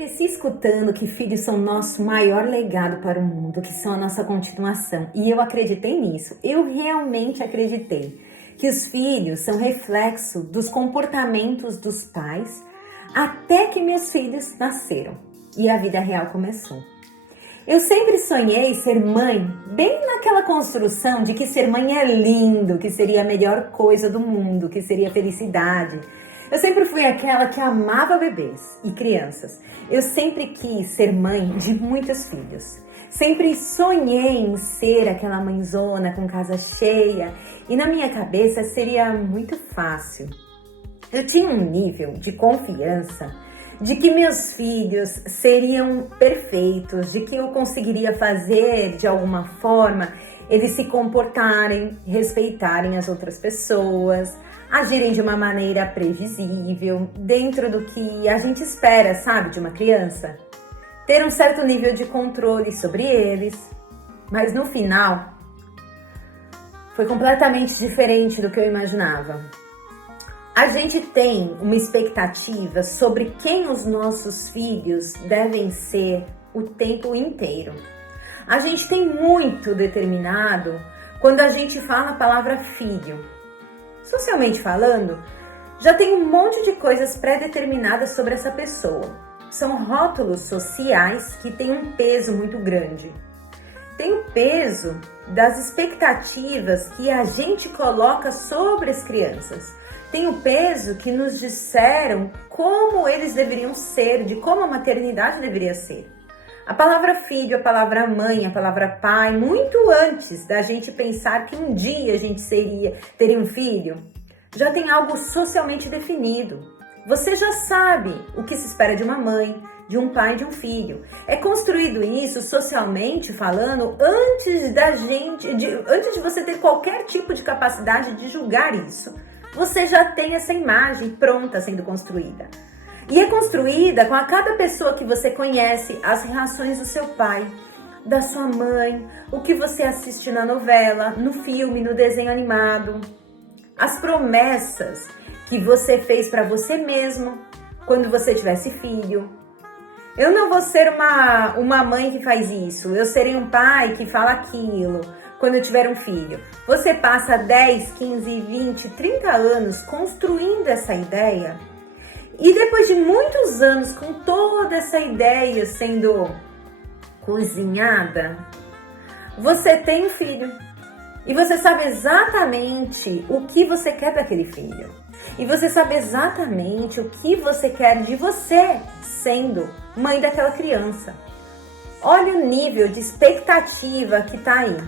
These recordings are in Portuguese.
cresci escutando que filhos são nosso maior legado para o mundo, que são a nossa continuação. E eu acreditei nisso. Eu realmente acreditei que os filhos são reflexo dos comportamentos dos pais até que meus filhos nasceram e a vida real começou. Eu sempre sonhei ser mãe, bem naquela construção de que ser mãe é lindo, que seria a melhor coisa do mundo, que seria felicidade. Eu sempre fui aquela que amava bebês e crianças. Eu sempre quis ser mãe de muitos filhos. Sempre sonhei em ser aquela mãezona com casa cheia e na minha cabeça seria muito fácil. Eu tinha um nível de confiança de que meus filhos seriam perfeitos, de que eu conseguiria fazer de alguma forma eles se comportarem, respeitarem as outras pessoas, agirem de uma maneira previsível, dentro do que a gente espera, sabe, de uma criança. Ter um certo nível de controle sobre eles. Mas no final, foi completamente diferente do que eu imaginava. A gente tem uma expectativa sobre quem os nossos filhos devem ser o tempo inteiro. A gente tem muito determinado quando a gente fala a palavra filho. Socialmente falando, já tem um monte de coisas pré-determinadas sobre essa pessoa. São rótulos sociais que têm um peso muito grande. Tem o peso das expectativas que a gente coloca sobre as crianças. Tem o peso que nos disseram como eles deveriam ser, de como a maternidade deveria ser. A palavra filho, a palavra mãe, a palavra pai, muito antes da gente pensar que um dia a gente teria um filho, já tem algo socialmente definido. Você já sabe o que se espera de uma mãe, de um pai, de um filho. É construído isso socialmente falando antes antes de você ter qualquer tipo de capacidade de julgar isso. Você já tem essa imagem pronta sendo construída. E é construída com a cada pessoa que você conhece, as reações do seu pai, da sua mãe, o que você assiste na novela, no filme, no desenho animado, as promessas que você fez para você mesmo quando você tivesse filho. Eu não vou ser uma mãe que faz isso, eu serei um pai que fala aquilo quando eu tiver um filho. Você passa 10, 15, 20, 30 anos construindo essa ideia e depois de muitos anos com toda essa ideia sendo cozinhada, você tem um filho e você sabe exatamente o que você quer para aquele filho. E você sabe exatamente o que você quer de você sendo mãe daquela criança. Olha o nível de expectativa que está aí.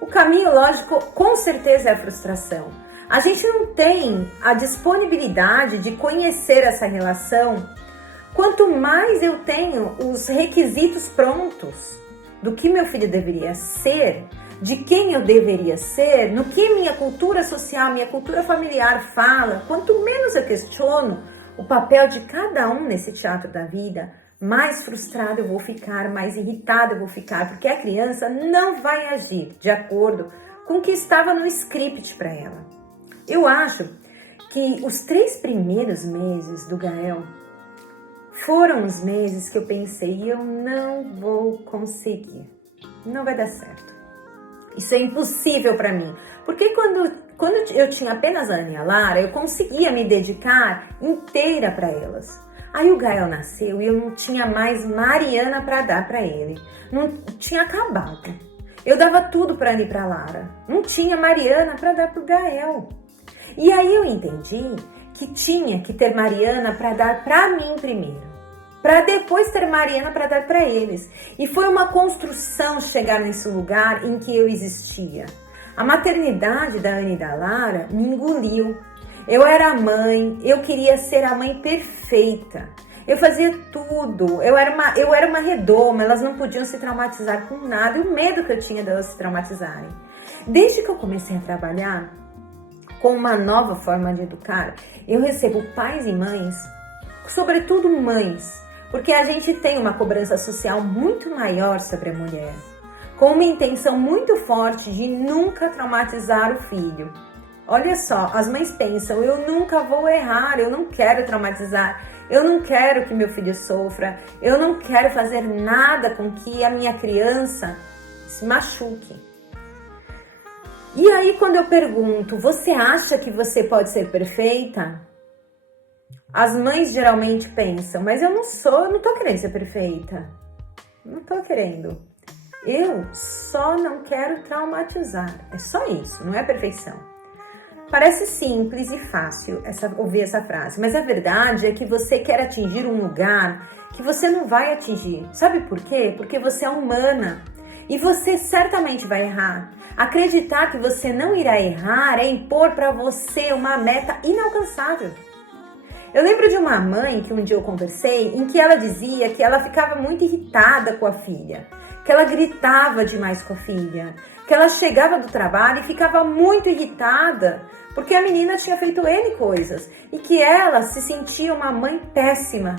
O caminho lógico com certeza é a frustração. A gente não tem a disponibilidade de conhecer essa relação. Quanto mais eu tenho os requisitos prontos do que meu filho deveria ser, de quem eu deveria ser, no que minha cultura social, minha cultura familiar fala, quanto menos eu questiono o papel de cada um nesse teatro da vida, mais frustrada eu vou ficar, mais irritada eu vou ficar, porque a criança não vai agir de acordo com o que estava no script para ela. Eu acho que os 3 primeiros meses do Gael foram os meses que eu pensei, eu não vou conseguir, não vai dar certo. Isso é impossível para mim, porque quando eu tinha apenas a Ana e a Lara, eu conseguia me dedicar inteira para elas. Aí o Gael nasceu e eu não tinha mais Mariana para dar para ele, não tinha acabado. Eu dava tudo para Ana e para Lara, não tinha Mariana para dar para o Gael. E aí eu entendi que tinha que ter Mariana para dar para mim primeiro, para depois ter Mariana para dar para eles. E foi uma construção chegar nesse lugar em que eu existia. A maternidade da Ana e da Lara me engoliu. Eu era a mãe, eu queria ser a mãe perfeita. Eu fazia tudo, eu era uma redoma, elas não podiam se traumatizar com nada. E o medo que eu tinha delas se traumatizarem. Desde que eu comecei a trabalhar com uma nova forma de educar, eu recebo pais e mães, sobretudo mães, porque a gente tem uma cobrança social muito maior sobre a mulher, com uma intenção muito forte de nunca traumatizar o filho. Olha só, as mães pensam, eu nunca vou errar, eu não quero traumatizar, eu não quero que meu filho sofra, eu não quero fazer nada com que a minha criança se machuque. E aí quando eu pergunto, você acha que você pode ser perfeita? As mães geralmente pensam, mas eu não tô querendo ser perfeita. Não tô querendo. Eu só não quero traumatizar. É só isso, não é perfeição. Parece simples e fácil ouvir essa frase, mas a verdade é que você quer atingir um lugar que você não vai atingir. Sabe por quê? Porque você é humana e você certamente vai errar. Acreditar que você não irá errar é impor para você uma meta inalcançável. Eu lembro de uma mãe que um dia eu conversei, em que ela dizia que ela ficava muito irritada com a filha, que ela gritava demais com a filha, que ela chegava do trabalho e ficava muito irritada porque a menina tinha feito N coisas e que ela se sentia uma mãe péssima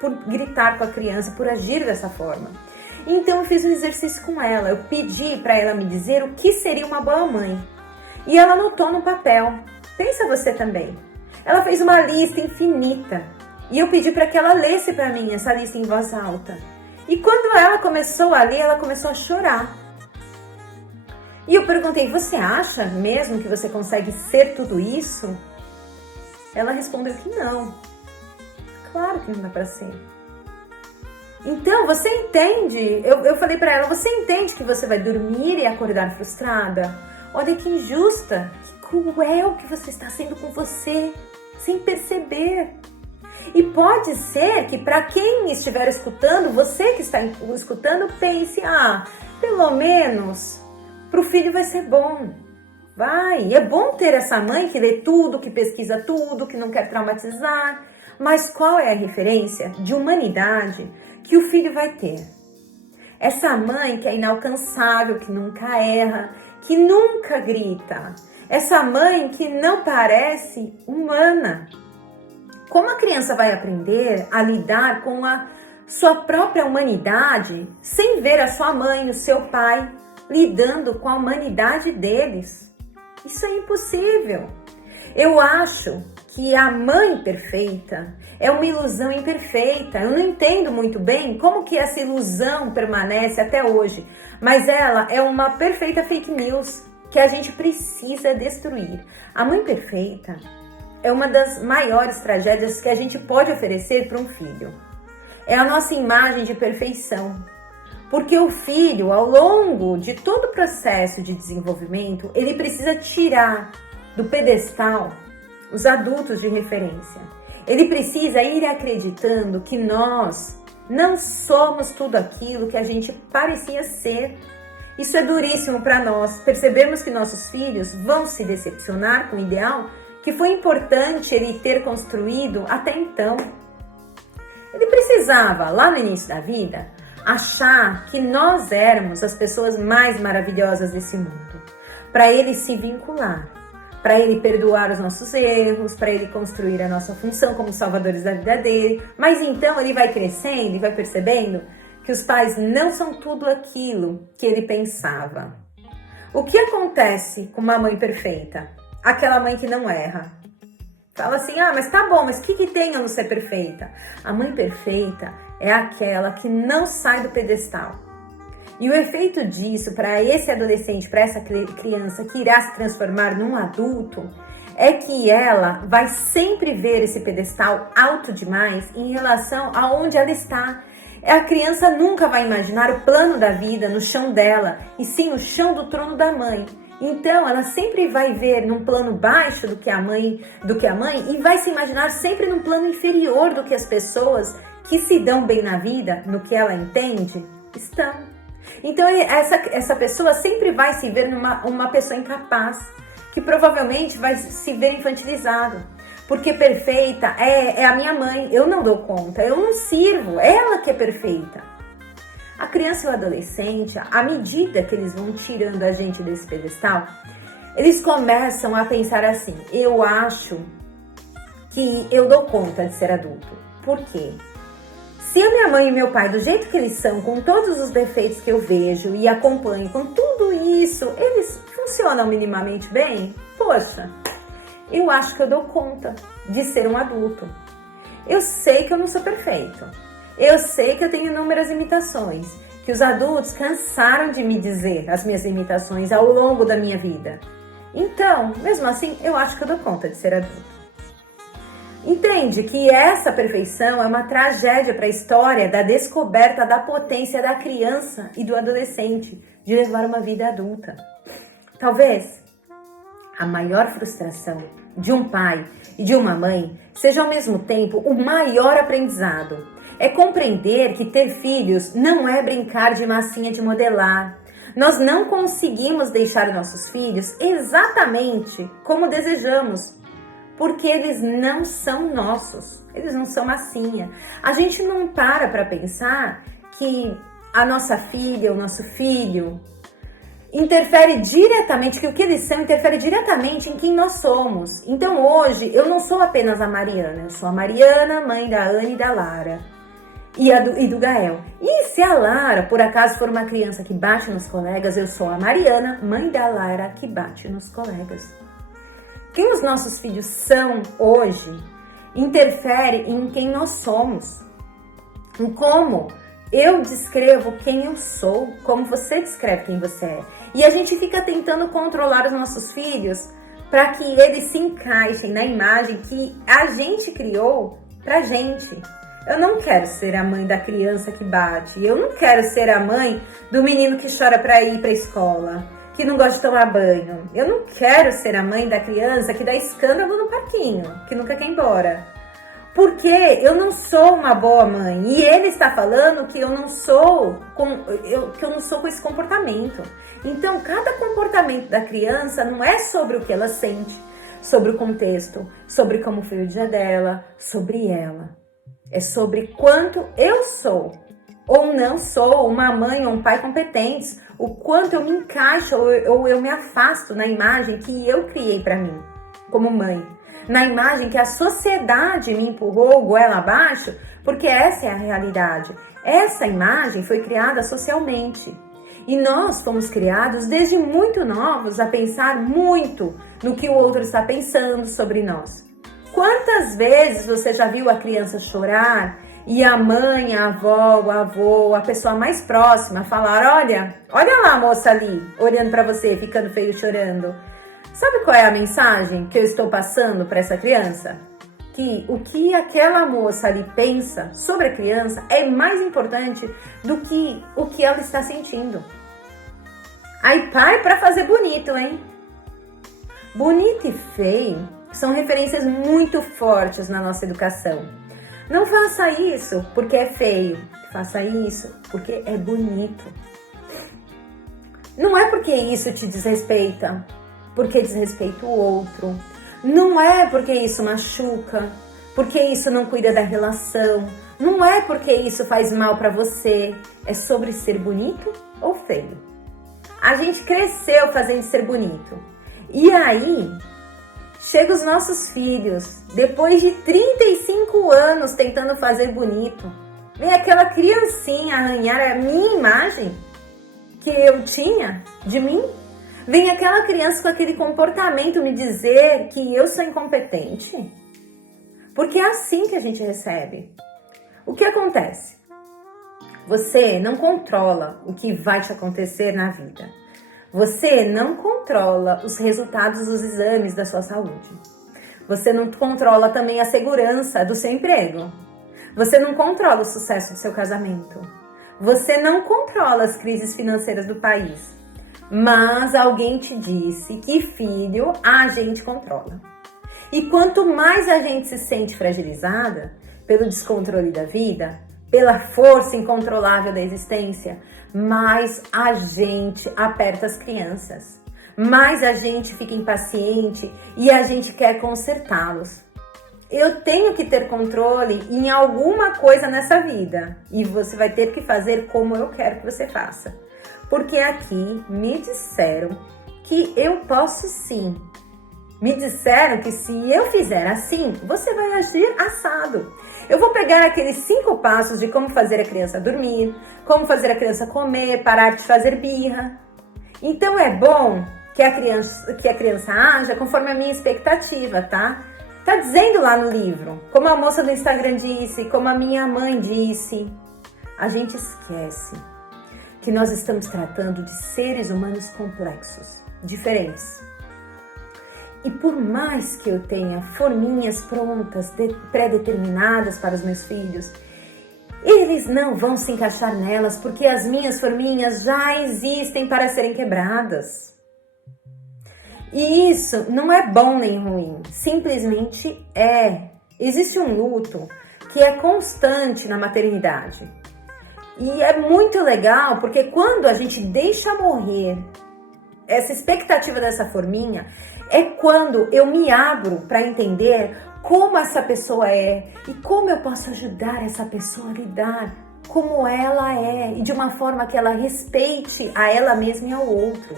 por gritar com a criança, por agir dessa forma. Então eu fiz um exercício com ela, eu pedi para ela me dizer o que seria uma boa mãe e ela anotou no papel. Pensa você também. Ela fez uma lista infinita e eu pedi para que ela lesse para mim essa lista em voz alta. E quando ela começou a ler, ela começou a chorar. E eu perguntei, você acha mesmo que você consegue ser tudo isso? Ela respondeu que não. Claro que não dá para ser. Então, você entende? Eu falei para ela, você entende que você vai dormir e acordar frustrada? Olha que injusta, que cruel que você está sendo com você, sem perceber. E pode ser que para quem estiver escutando, você que está escutando, pense, pelo menos para o filho vai ser bom. Vai, é bom ter essa mãe que lê tudo, que pesquisa tudo, que não quer traumatizar. Mas qual é a referência de humanidade que o filho vai ter? Essa mãe que é inalcançável, que nunca erra, que nunca grita. Essa mãe que não parece humana. Como a criança vai aprender a lidar com a sua própria humanidade sem ver a sua mãe, o seu pai, lidando com a humanidade deles? Isso é impossível. Eu acho que a mãe perfeita é uma ilusão imperfeita. Eu não entendo muito bem como que essa ilusão permanece até hoje, mas ela é uma perfeita fake news que a gente precisa destruir. A mãe perfeita é uma das maiores tragédias que a gente pode oferecer para um filho. É a nossa imagem de perfeição. Porque o filho, ao longo de todo o processo de desenvolvimento, ele precisa tirar do pedestal os adultos de referência. Ele precisa ir acreditando que nós não somos tudo aquilo que a gente parecia ser. Isso é duríssimo para nós. Percebemos que nossos filhos vão se decepcionar com o ideal que foi importante ele ter construído até então. Ele precisava, lá no início da vida, achar que nós éramos as pessoas mais maravilhosas desse mundo, para ele se vincular, para ele perdoar os nossos erros, para ele construir a nossa função como salvadores da vida dele. Mas então ele vai crescendo e vai percebendo que os pais não são tudo aquilo que ele pensava. O que acontece com uma mãe perfeita? Aquela mãe que não erra. Fala assim, mas tá bom, mas o que tem eu não ser perfeita? A mãe perfeita é aquela que não sai do pedestal. E o efeito disso para esse adolescente, para essa criança que irá se transformar num adulto, é que ela vai sempre ver esse pedestal alto demais em relação a onde ela está. A criança nunca vai imaginar o plano da vida no chão dela, e sim o chão do trono da mãe. Então, ela sempre vai ver num plano baixo do que a mãe e vai se imaginar sempre num plano inferior do que as pessoas que se dão bem na vida, no que ela entende, estão. Então, essa pessoa sempre vai se ver uma pessoa incapaz, que provavelmente vai se ver infantilizado. Porque perfeita é a minha mãe, eu não dou conta, eu não sirvo, ela que é perfeita. A criança e o adolescente, à medida que eles vão tirando a gente desse pedestal, eles começam a pensar assim, eu acho que eu dou conta de ser adulto. Por quê? Se a minha mãe e meu pai, do jeito que eles são, com todos os defeitos que eu vejo e acompanho, com tudo isso, eles funcionam minimamente bem? Poxa, eu acho que eu dou conta de ser um adulto. Eu sei que eu não sou perfeito. Eu sei que eu tenho inúmeras limitações, que os adultos cansaram de me dizer as minhas limitações ao longo da minha vida. Então, mesmo assim, eu acho que eu dou conta de ser adulto. Entende que essa perfeição é uma tragédia para a história da descoberta da potência da criança e do adolescente de levar uma vida adulta. Talvez a maior frustração de um pai e de uma mãe seja ao mesmo tempo o maior aprendizado. É compreender que ter filhos não é brincar de massinha de modelar. Nós não conseguimos deixar nossos filhos exatamente como desejamos, porque eles não são nossos, eles não são massinha. A gente não para pensar que a nossa filha, o nosso filho, interfere diretamente, que o que eles são interfere diretamente em quem nós somos. Então hoje eu não sou apenas a Mariana, eu sou a Mariana, mãe da Ana e da Lara. E do Gael. E se a Lara, por acaso, for uma criança que bate nos colegas, eu sou a Mariana, mãe da Lara, que bate nos colegas. Quem os nossos filhos são hoje interfere em quem nós somos. Em como eu descrevo quem eu sou, como você descreve quem você é. E a gente fica tentando controlar os nossos filhos para que eles se encaixem na imagem que a gente criou pra gente. Eu não quero ser a mãe da criança que bate. Eu não quero ser a mãe do menino que chora para ir para a escola, que não gosta de tomar banho. Eu não quero ser a mãe da criança que dá escândalo no parquinho, que nunca quer ir embora. Porque eu não sou uma boa mãe. E ele está falando que eu não sou com esse comportamento. Então, cada comportamento da criança não é sobre o que ela sente, sobre o contexto, sobre como foi o dia dela, sobre ela. É sobre quanto eu sou ou não sou uma mãe ou um pai competentes, o quanto eu me encaixo ou eu me afasto na imagem que eu criei para mim como mãe, na imagem que a sociedade me empurrou goela abaixo, porque essa é a realidade. Essa imagem foi criada socialmente e nós fomos criados desde muito novos a pensar muito no que o outro está pensando sobre nós. Quantas vezes você já viu a criança chorar e a mãe, a avó, o avô, a pessoa mais próxima falar: olha lá a moça ali, olhando para você, ficando feio, chorando. Sabe qual é a mensagem que eu estou passando para essa criança? Que o que aquela moça ali pensa sobre a criança é mais importante do que o que ela está sentindo. Aí pai para fazer bonito, hein? Bonito e feio são referências muito fortes na nossa educação. Não faça isso porque é feio. Faça isso porque é bonito. Não é porque isso te desrespeita, porque desrespeita o outro. Não é porque isso machuca, porque isso não cuida da relação. Não é porque isso faz mal para você. É sobre ser bonito ou feio. A gente cresceu fazendo ser bonito. E aí chega os nossos filhos, depois de 35 anos tentando fazer bonito. Vem aquela criancinha arranhar a minha imagem que eu tinha de mim. Vem aquela criança com aquele comportamento me dizer que eu sou incompetente. Porque é assim que a gente recebe. O que acontece? Você não controla o que vai te acontecer na vida. Você não controla os resultados dos exames da sua saúde. Você não controla também a segurança do seu emprego. Você não controla o sucesso do seu casamento. Você não controla as crises financeiras do país. Mas alguém te disse que filho a gente controla. E quanto mais a gente se sente fragilizada pelo descontrole da vida, pela força incontrolável da existência, mais a gente aperta as crianças, mais a gente fica impaciente e a gente quer consertá-los. Eu tenho que ter controle em alguma coisa nessa vida e você vai ter que fazer como eu quero que você faça. Porque aqui me disseram que eu posso sim. Me disseram que se eu fizer assim, você vai agir assado. Eu vou pegar aqueles 5 passos de como fazer a criança dormir, como fazer a criança comer, parar de fazer birra. Então é bom que a criança haja conforme a minha expectativa, tá? Tá dizendo lá no livro, como a moça do Instagram disse, como a minha mãe disse. A gente esquece que nós estamos tratando de seres humanos complexos, diferentes. E por mais que eu tenha forminhas prontas, pré-determinadas para os meus filhos, eles não vão se encaixar nelas porque as minhas forminhas já existem para serem quebradas. E isso não é bom nem ruim, simplesmente é. Existe um luto que é constante na maternidade. E é muito legal porque quando a gente deixa morrer essa expectativa dessa forminha, é quando eu me abro para entender como essa pessoa é e como eu posso ajudar essa pessoa a lidar como ela é e de uma forma que ela respeite a ela mesma e ao outro.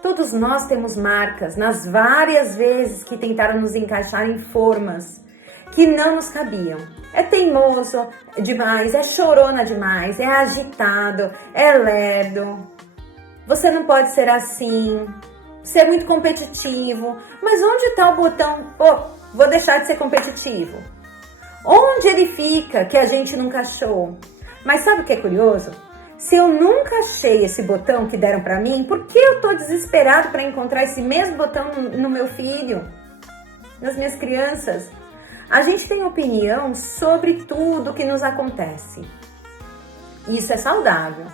Todos nós temos marcas nas várias vezes que tentaram nos encaixar em formas que não nos cabiam. É teimoso demais, é chorona demais, é agitado, é lerdo. Você não pode ser assim, você é muito competitivo. Mas onde está o botão, vou deixar de ser competitivo? Onde ele fica que a gente nunca achou? Mas sabe o que é curioso? Se eu nunca achei esse botão que deram para mim, por que eu tô desesperado para encontrar esse mesmo botão no meu filho, nas minhas crianças? A gente tem opinião sobre tudo que nos acontece. Isso é saudável.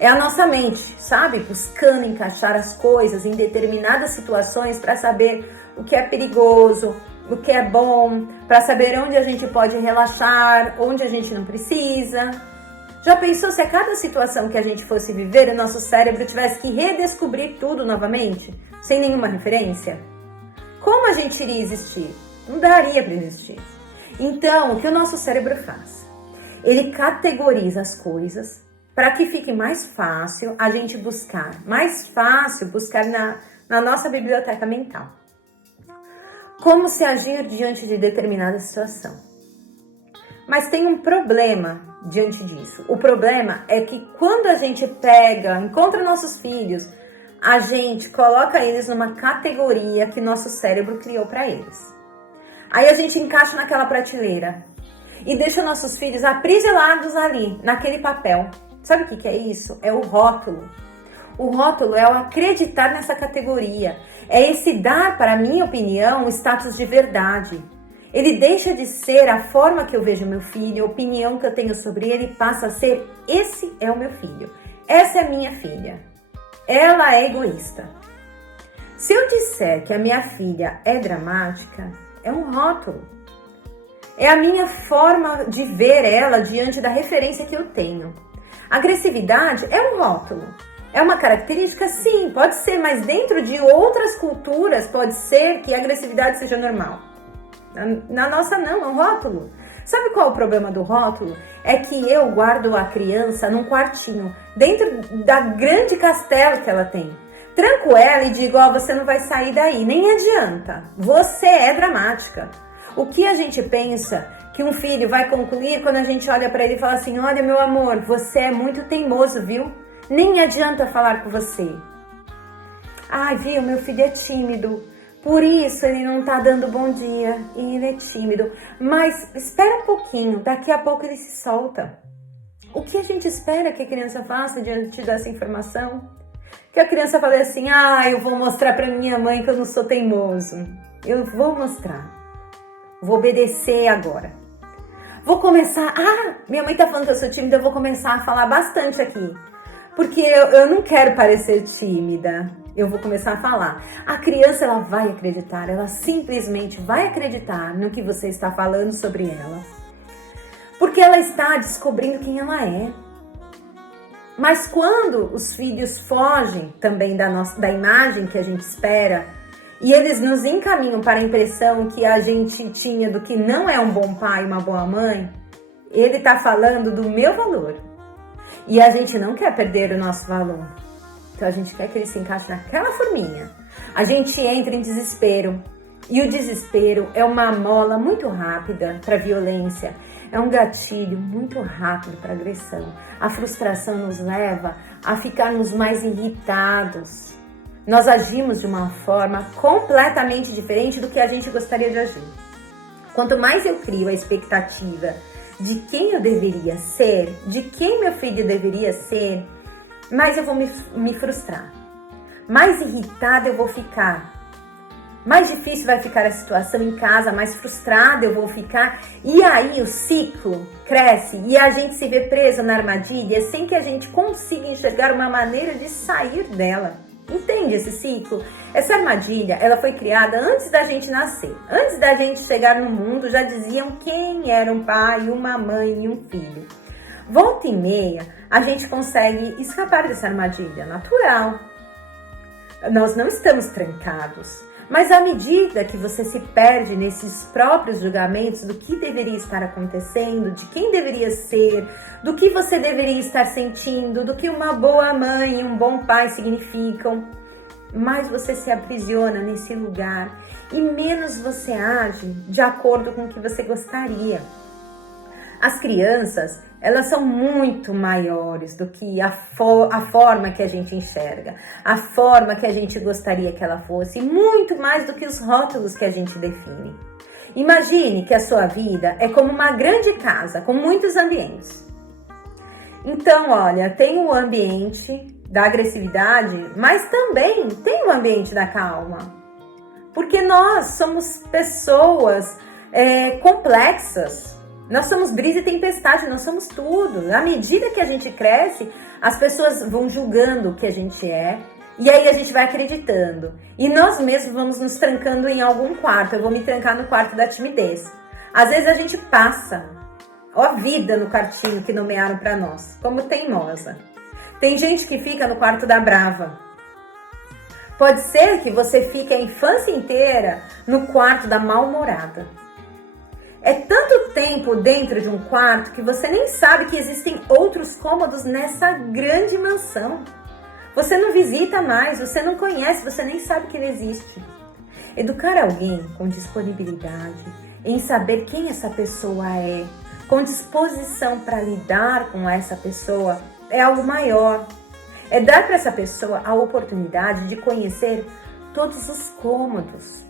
É a nossa mente, sabe? Buscando encaixar as coisas em determinadas situações para saber o que é perigoso, o que é bom, para saber onde a gente pode relaxar, onde a gente não precisa. Já pensou se a cada situação que a gente fosse viver, o nosso cérebro tivesse que redescobrir tudo novamente, sem nenhuma referência? Como a gente iria existir? Não daria para existir. Então, o que o nosso cérebro faz? Ele categoriza as coisas para que fique mais fácil a gente buscar, na nossa biblioteca mental. Como se agir diante de determinada situação. Mas tem um problema diante disso. O problema é que quando a gente encontra nossos filhos, a gente coloca eles numa categoria que nosso cérebro criou para eles. Aí a gente encaixa naquela prateleira e deixa nossos filhos aprisilados ali, naquele papel. Sabe o que é isso? É o rótulo. O rótulo é o acreditar nessa categoria. É esse dar, para a minha opinião, o status de verdade. Ele deixa de ser a forma que eu vejo meu filho, a opinião que eu tenho sobre ele, passa a ser: esse é o meu filho, essa é a minha filha, ela é egoísta. Se eu disser que a minha filha é dramática, é um rótulo. É a minha forma de ver ela diante da referência que eu tenho. Agressividade é um rótulo. É uma característica? Sim, pode ser, mas dentro de outras culturas pode ser que a agressividade seja normal. Na nossa não, é um rótulo. Sabe qual é o problema do rótulo? É que eu guardo a criança num quartinho, dentro da grande castelo que ela tem. Tranco ela e digo: você não vai sair daí, nem adianta, você é dramática. O que a gente pensa que um filho vai concluir quando a gente olha para ele e fala assim: olha, meu amor, você é muito teimoso, viu? Nem adianta falar com você. Ai, viu, meu filho é tímido. Por isso ele não tá dando bom dia e ele é tímido. Mas espera um pouquinho, daqui a pouco ele se solta. O que a gente espera que a criança faça diante dessa informação? Que a criança fale assim: eu vou mostrar pra minha mãe que eu não sou teimoso. Eu vou mostrar. Vou obedecer agora. Vou começar... minha mãe tá falando que eu sou tímida, eu vou começar a falar bastante aqui. Porque eu não quero parecer tímida. Eu vou começar a falar. A criança, ela vai acreditar, ela simplesmente vai acreditar no que você está falando sobre ela. Porque ela está descobrindo quem ela é. Mas quando os filhos fogem também da imagem que a gente espera, e eles nos encaminham para a impressão que a gente tinha do que não é um bom pai e uma boa mãe, ele está falando do meu valor. E a gente não quer perder o nosso valor. Então a gente quer que ele se encaixe naquela forminha. A gente entra em desespero. E o desespero é uma mola muito rápida para violência. É um gatilho muito rápido para agressão. A frustração nos leva a ficarmos mais irritados. nós agimos de uma forma completamente diferente do que a gente gostaria de agir. Quanto mais eu crio a expectativa de quem eu deveria ser, de quem meu filho deveria ser, mais eu vou me frustrar. Mais irritada eu vou ficar. Mais difícil vai ficar a situação em casa, mais frustrada eu vou ficar. E aí o ciclo cresce e a gente se vê preso na armadilha sem que a gente consiga enxergar uma maneira de sair dela. Entende esse ciclo? Essa armadilha, ela foi criada antes da gente nascer. Antes da gente chegar no mundo, já diziam quem era um pai, uma mãe e um filho. Volta e meia, a gente consegue escapar dessa armadilha natural. Nós não estamos trancados. Mas à medida que você se perde nesses próprios julgamentos do que deveria estar acontecendo, de quem deveria ser, do que você deveria estar sentindo, do que uma boa mãe e um bom pai significam, mais você se aprisiona nesse lugar e menos você age de acordo com o que você gostaria. As crianças, elas são muito maiores do que a forma que a gente enxerga, a forma que a gente gostaria que ela fosse, muito mais do que os rótulos que a gente define. Imagine que a sua vida é como uma grande casa, com muitos ambientes. Então, olha, tem o ambiente da agressividade, mas também tem o ambiente da calma. Porque nós somos pessoas complexas. Nós somos brisa e tempestade, nós somos tudo. À medida que a gente cresce, as pessoas vão julgando o que a gente é. E aí a gente vai acreditando. E nós mesmos vamos nos trancando em algum quarto. Eu vou me trancar no quarto da timidez. Às vezes a gente passa a vida no quartinho que nomearam para nós, como teimosa. Tem gente que fica no quarto da brava. Pode ser que você fique a infância inteira no quarto da mal-humorada. É tanto tempo dentro de um quarto que você nem sabe que existem outros cômodos nessa grande mansão. Você não visita mais, você não conhece, você nem sabe que ele existe. Educar alguém com disponibilidade, em saber quem essa pessoa é, com disposição para lidar com essa pessoa, é algo maior. É dar para essa pessoa a oportunidade de conhecer todos os cômodos,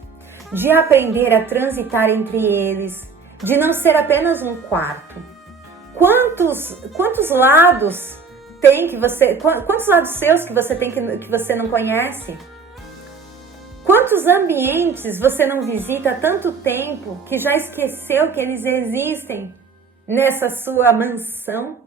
de aprender a transitar entre eles, de não ser apenas um quarto. Quantos lados tem que você, quantos lados seus que você tem que você não conhece? Quantos ambientes você não visita há tanto tempo que já esqueceu que eles existem nessa sua mansão?